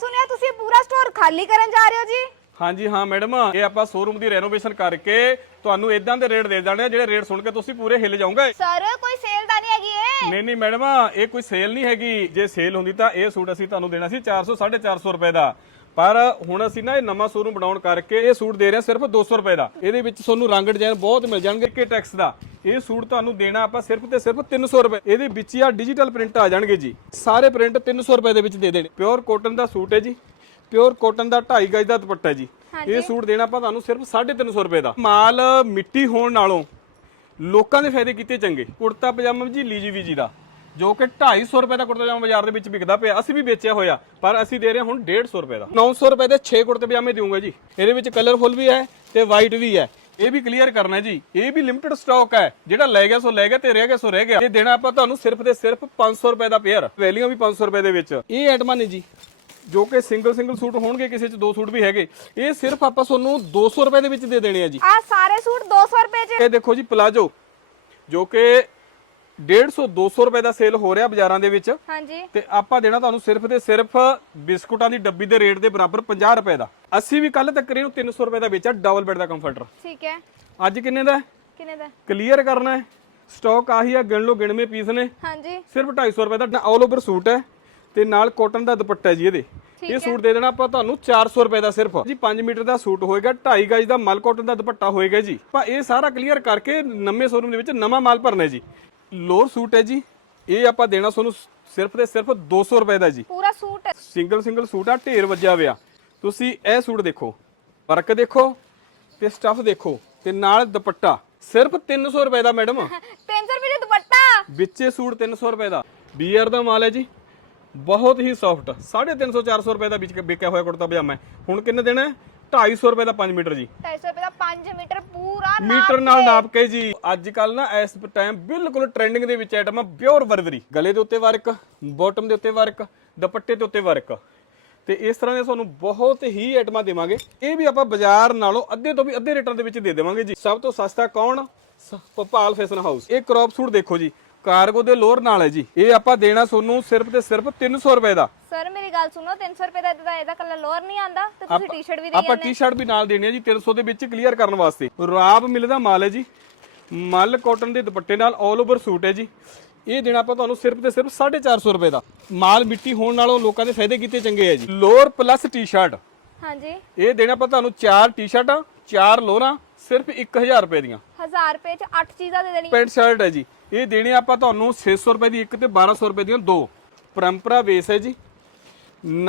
ਸੁਣਿਆ ਤੁਸੀਂ ਪੂਰਾ ਸਟੋਰ ਖਾਲੀ ਕਰਨ ਜਾ ਰਹੇ ਹੋ ਜੀ? ਹਾਂਜੀ ਹਾਂ ਮੈਡਮ ਇਹ ਆਪਾਂ ਸ਼ੋਰੂਮ ਦੀ ਰੈਨੋਵੇਸ਼ਨ ਕਰਕੇ ਤੁਹਾਨੂੰ ਇਦਾਂ ਦੇ ਰੇਟ ਦੇ ਆ ਜਿਹੜੇ ਰੇਟ ਸੁਣ ਕੇ ਤੁਸੀਂ ਪੂਰੇ ਹਿੱਲ ਜਾਓਗੇ। ਸਰ ਕੋਈ ਸੇਲ ਤਾਂ ਨਹੀਂ ਹੈਗੀ ਇਹ? ਨਹੀਂ ਨਹੀਂ ਮੈਡਮ ਇਹ ਕੋਈ ਸੇਲ ਨਹੀਂ ਹੈਗੀ। ਜੇ ਸੇਲ ਹੁੰਦੀ ਤਾਂ ਇਹ ਸੂਟ ਅਸੀਂ ਤੁਹਾਨੂੰ ਦੇਣਾ ਸੀ 400 450 ਰੁਪਏ ਦਾ। ਪਰ ਹੁਣ ਅਸੀਂ ਨਾ ਇਹ ਨਵਾਂ ਸ਼ੋਰੂਮ ਬਣਾਉਣ ਕਰਕੇ ਇਹ ਸੂਟ ਦੇ ਰਹੇ ਹਾਂ ਸਿਰਫ 200 ਰੁਪਏ ਦਾ। ਇਹਦੇ ਵਿੱਚ ਤੁਹਾਨੂੰ ਰੰਗ ਡਿਜ਼ਾਈਨ ਬਹੁਤ ਮਿਲ ਜਾਣਗੇ ਕਿ ਟੈਕਸ ਦਾ। ਇਹ ਸੂਟ ਤੁਹਾਨੂੰ ਦੇਣਾ ਆਪਾਂ ਸਿਰਫ ਤੇ ਸਿਰਫ 300 ਰੁਪਏ। ਇਹਦੇ ਵਿੱਚ ਹੀ ਆ ਡਿਜੀਟਲ ਪ੍ਰਿੰਟ ਆ ਜਾਣਗੇ ਜੀ। ਸਾਰੇ ਪ੍ਰਿੰਟ 300 ਰੁਪਏ ਦੇ ਵਿੱਚ ਦੇ ਦੇਣੇ। ਪਿਓਰ ਕੋਟਨ ਦਾ ਸੂਟ ਹੈ ਜੀ। ਪਿਓਰ ਕੋਟਨ ਦਾ 2.5 ਗਜ ਦਾ ਦੁਪੱਟਾ ਜੀ। ਇਹ ਸੂਟ ਦੇਣਾ ਆਪਾਂ ਤੁਹਾਨੂੰ ਸਿਰਫ 350 ਰੁਪਏ ਦਾ। ਮਾਲ ਮਿੱਟੀ ਹੋਣ ਨਾਲੋਂ ਲੋਕਾਂ ਦੇ ਫਾਇਦੇ ਕੀਤੇ ਚੰਗੇ। ਕੁੜਤਾ ਪਜਾਮਾ ਜੀ ਲੀਜੀ ਵੀ ਜੀ ਦਾ। ਜੋ ਕਿ 250 ਰੁਪਏ ਦਾ ਕੁੜਤਾ ਪਜਾਮਾ ਬਾਜ਼ਾਰ ਦੇ ਵਿੱਚ ਵਿਕਦਾ ਪਿਆ। ਅਸੀਂ ਵੀ ਵੇਚਿਆ ਹੋਇਆ ਪਰ ਅਸੀਂ ਦੇ ਰਹੇ ਹੁਣ 150 ਰੁਪਏ ਦਾ। 900 ਰੁਪਏ ਦੇ 6 ਕੁੜਤੇ ਪਜਾਮੇ ਦੇਵਾਂਗਾ ਜੀ। ਇਹਦੇ ਵਿੱਚ ਕਲਰਫੁਲ ਵੀ ਹੈ ਤੇ ਵਾਈਟ ਵੀ ਹੈ। ਇਹ ਵੀ ਕਲੀਅਰ ਕਰਨਾ ਹੈ ਜੀ। ਇਹ ਵੀ ਲਿਮਟਿਡ ਸਟਾਕ ਹੈ। ਜਿਹੜਾ ਲੈ ਗਿਆ ਸੋ ਲੈ ਗਿਆ ਤੇ ਰਹਿ ਗਿਆ ਸੋ ਰਹਿ ਗਿਆ। ਇਹ ਦੇਣਾ ਆਪਾਂ ਤੁਹਾਨੂੰ ਸਿਰਫ ਤੇ ਸਿਰਫ 500 ਰੁਪਏ ਦਾ ਪੇਅਰ ਵੈਲਿਊ ਵੀ 500 ਰੁਪਏ ਦੇ ਵਿੱਚ। ਇਹ ਆਈਟਮਾਂ ਨੇ ਜੀ। ਜੋ ਕਿ ਸਿੰਗਲ ਸਿੰਗਲ ਸੂਟ ਹੋਣਗੇ ਕਿਸੇ ਚ ਦੋ ਸੂਟ ਵੀ ਹੈਗੇ। ਇਹ ਸਿਰਫ ਆਪਾਂ ਤੁਹਾਨੂੰ 200 ਰੁਪਏ ਦੇ ਵਿੱਚ ਦੇ ਦੇਣੇ ਆ ਜੀ। ਆ ਸਾਰੇ ਸੂਟ 200 ਰੁਪਏ ਚ। ਇਹ ਦੇਖੋ ਜੀ ਪਲਾਜੋ ਜੋ ਕਿ 150 200 ਰੁਪਏ ਦਾ ਸੇਲ ਹੋ ਰਿਹਾ ਬਾਜ਼ਾਰਾਂ ਦੇ ਵਿੱਚ। ਹਾਂਜੀ। ਤੇ ਆਪਾਂ ਦੇਣਾ ਤੁਹਾਨੂੰ ਸਿਰਫ ਤੇ ਸਿਰਫ ਬਿਸਕੁਟਾਂ ਦੀ ਡੱਬੀ ਦੇ ਰੇਟ ਦੇ ਬਰਾਬਰ 50 ਰੁਪਏ ਦਾ। ਅਸੀਂ ਵੀ ਕੱਲ ਤੱਕ ਇਹਨੂੰ 300 ਰੁਪਏ ਦਾ ਵੇਚਿਆ ਡਬਲ ਬੈੱਡ ਦਾ ਕੰਫਰਟਰ ਠੀਕ ਹੈ। ਅੱਜ ਕਿੰਨੇ ਦਾ ਕਿੰਨੇ ਦਾ ਕਲੀਅਰ ਕਰਨਾ ਹੈ। ਸਟਾਕ ਆਹੀ ਆ ਗਿਣ ਲਓ ਗਿਣਵੇਂ ਪੀਸ ਨੇ। ਹਾਂਜੀ। ਸਿਰਫ 250 ਰੁਪਏ ਦਾ ਆਲ ਓਵਰ ਸੂਟ ਹੈ। ਤੇ ਨਾਲ ਕਾਟਨ ਦਾ ਦੁਪੱਟਾ ਜੀ ਇਹਦੇ। ਇਹ ਸੂਟ ਦੇ ਦੇਣਾ ਆਪਾਂ ਤੁਹਾਨੂੰ 400 ਰੁਪਏ ਦਾ ਸਿਰਫ। ਜੀ 5 ਮੀਟਰ ਦਾ ਸੂਟ ਹੋਏਗਾ 2.5 ਗਜ ਦਾ ਮਲ ਕਾਟਨ ਦਾ ਦੁਪੱਟਾ ਹੋਏਗਾ ਜੀ। ਆਪਾਂ ਇਹ ਸਾਰਾ ਕਲੀਅਰ ਕਰਕੇ ਨਵੇਂ ਸ਼ੋਰੂਮ ਦੇ ਵਿੱਚ ਨਵਾਂ ਮਾਲ ਭਰਨਾ ਜੀ। ਲੋਅਰ ਸੂਟ ਹੈ ਜੀ। ਇਹ ਆਪਾਂ ਦੇਣਾ ਤੁਹਾਨੂੰ ਸਿਰਫ ਤੇ ਸਿਰਫ 200 ਰੁਪਏ ਦਾ ਜੀ। ਪੂਰਾ ਸੂਟ ਸਿੰਗਲ ਸਿੰਗਲ ਸੂਟ ਆ ਢੇਰ ਵੱਜਿਆ ਹੋਇਆ। ਤੁਸੀਂ ਇਹ ਸੂਟ ਦੇਖੋ ਵਰਕ ਦੇਖੋ ਤੇ ਸਟਫ ਦੇਖੋ ਤੇ ਨਾਲ ਦੁਪੱਟਾ। ਸਿਰਫ 300 ਰੁਪਏ ਦਾ ਮੈਡਮ। 300 ਰੁਪਏ ਦਾ ਦੁਪੱਟਾ? ਵਿੱਚੇ ਸੂਟ 300 ਰੁਪਏ ਦਾ। ਬੀਅਰ ਦਾ ਮਾਲ ਹੈ ਜੀ। ਬਹੁਤ ਹੀ ਸੌਫਟ 350 400 ਰੁਪਏ ਦਾ ਵਿੱਚ ਵਿਕਿਆ ਹੋਇਆ ਕੁੜਤਾ ਪਜਾਮਾ ਹੈ। ਹੁਣ ਕਿੰਨੇ ਦੇਣਾ ਹੈ? 250 ਰੁਪਏ ਦਾ 5 ਮੀਟਰ ਜੀ। 250 ਰੁਪਏ ਦਾ 5 ਮੀਟਰ ਪੂਰਾ ਨਾਪ ਮੀਟਰ ਨਾਲ ਨਾਪ ਕੇ ਜੀ। ਅੱਜ ਕੱਲ ਨਾ ਇਸ ਟਾਈਮ ਬਿਲਕੁਲ ਟ੍ਰੈਂਡਿੰਗ ਦੇ ਵਿੱਚ ਆਈਟਮ ਆ ਪਿਓਰ ਵਰਵਰੀ ਗਲੇ ਦੇ ਉੱਤੇ ਵਰਕ ਬਾਟਮ ਦੇ ਉੱਤੇ ਵਰਕ ਦੁਪੱਟੇ ਦੇ ਉੱਤੇ ਵਰਕ। ਤੇ ਇਸ ਤਰ੍ਹਾਂ ਦੇ ਤੁਹਾਨੂੰ ਬਹੁਤ ਹੀ ਆਈਟਮਾਂ ਦੇਵਾਂਗੇ। ਇਹ ਵੀ ਆਪਾਂ ਬਾਜ਼ਾਰ ਨਾਲੋਂ ਅੱਧੇ ਤੋਂ ਵੀ ਅੱਧੇ ਰੇਟਾਂ ਦੇ ਵਿੱਚ ਦੇ ਦੇਵਾਂਗੇ ਜੀ। ਸਭ ਤੋਂ ਸਸਤਾ ਕੌਣ? ਭੋਪਾਲ ਫੈਸ਼ਨ ਹਾਊਸ ਇਹ ਕ੍ਰੌਪ ਸੂਟ ਦੇਖੋ ਜੀ। ਕਾਰਗੋ ਦੇ ਲੋਅਰ ਨਾਲ ਹੈ ਜੀ। ਇਹ ਆਪਾਂ ਦੇਣਾ ਤੁਹਾਨੂੰ ਸਿਰਫ ਤੇ ਸਿਰਫ 300 ਰੁਪਏ ਦਾ। ਸਰ ਮੇਰੀ ਗੱਲ ਸੁਣੋ 300 ਰੁਪਏ ਦਾ ਇਹਦਾ ਇਹਦਾ ਕਲਰ ਲੋਅਰ ਨਹੀਂ ਆਂਦਾ ਤੇ ਤੁਸੀਂ ਟੀ-ਸ਼ਰਟ ਵੀ ਦੇ ਆਪਾਂ ਟੀ-ਸ਼ਰਟ ਵੀ ਨਾਲ ਦੇਣੀ ਹੈ ਜੀ 300 ਦੇ ਵਿੱਚ ਕਲੀਅਰ ਕਰਨ ਵਾਸਤੇ। ਰਾਬ ਮਿਲਦਾ ਮਾਲ ਹੈ ਜੀ। ਮਲ ਕਾਟਨ ਦੇ ਦੁਪੱਟੇ ਨਾਲ 올 ਓਵਰ ਸੂਟ ਹੈ ਜੀ। ਇਹ ਦੇਣਾ ਆਪਾਂ ਤੁਹਾਨੂੰ ਸਿਰਫ ਤੇ ਸਿਰਫ 450 ਰੁਪਏ ਦਾ। ਮਾਲ ਮਿੱਟੀ ਹੋਣ ਨਾਲੋਂ ਲੋਕਾਂ ਦੇ ਫਾਇਦੇ ਕੀਤੇ ਚੰਗੇ ਆ ਜੀ। ਲੋਅਰ ਪਲੱਸ ਟੀ-ਸ਼ਰਟ ਹਾਂਜੀ। ਇਹ ਦੇਣਾ ਆਪਾਂ ਤੁਹਾਨੂੰ 4 ਟੀ-ਸ਼ਰਟਾਂ 4 ਲੋਅਰਾਂ ਸਿਰਫ 1000 ਰੁਪਏ ਦੀਆਂ। 1000 ਰੁਪਏ ਚ 8 ਚੀਜ਼ਾਂ ਦੇ ਦੇਣੀ ਪੈਂਟ ਸ਼ਰਟ ਹੈ ਜੀ। ਇਹ ਦੇਣੇ ਆਪਾਂ ਤੁਹਾਨੂੰ 600 ਰੁਪਏ ਦੀ ਇੱਕ ਤੇ 1200 ਰੁਪਏ ਦੀਆਂ ਦੋ। ਪਰੰਪਰਾ ਵੇਸ ਹੈ ਜੀ।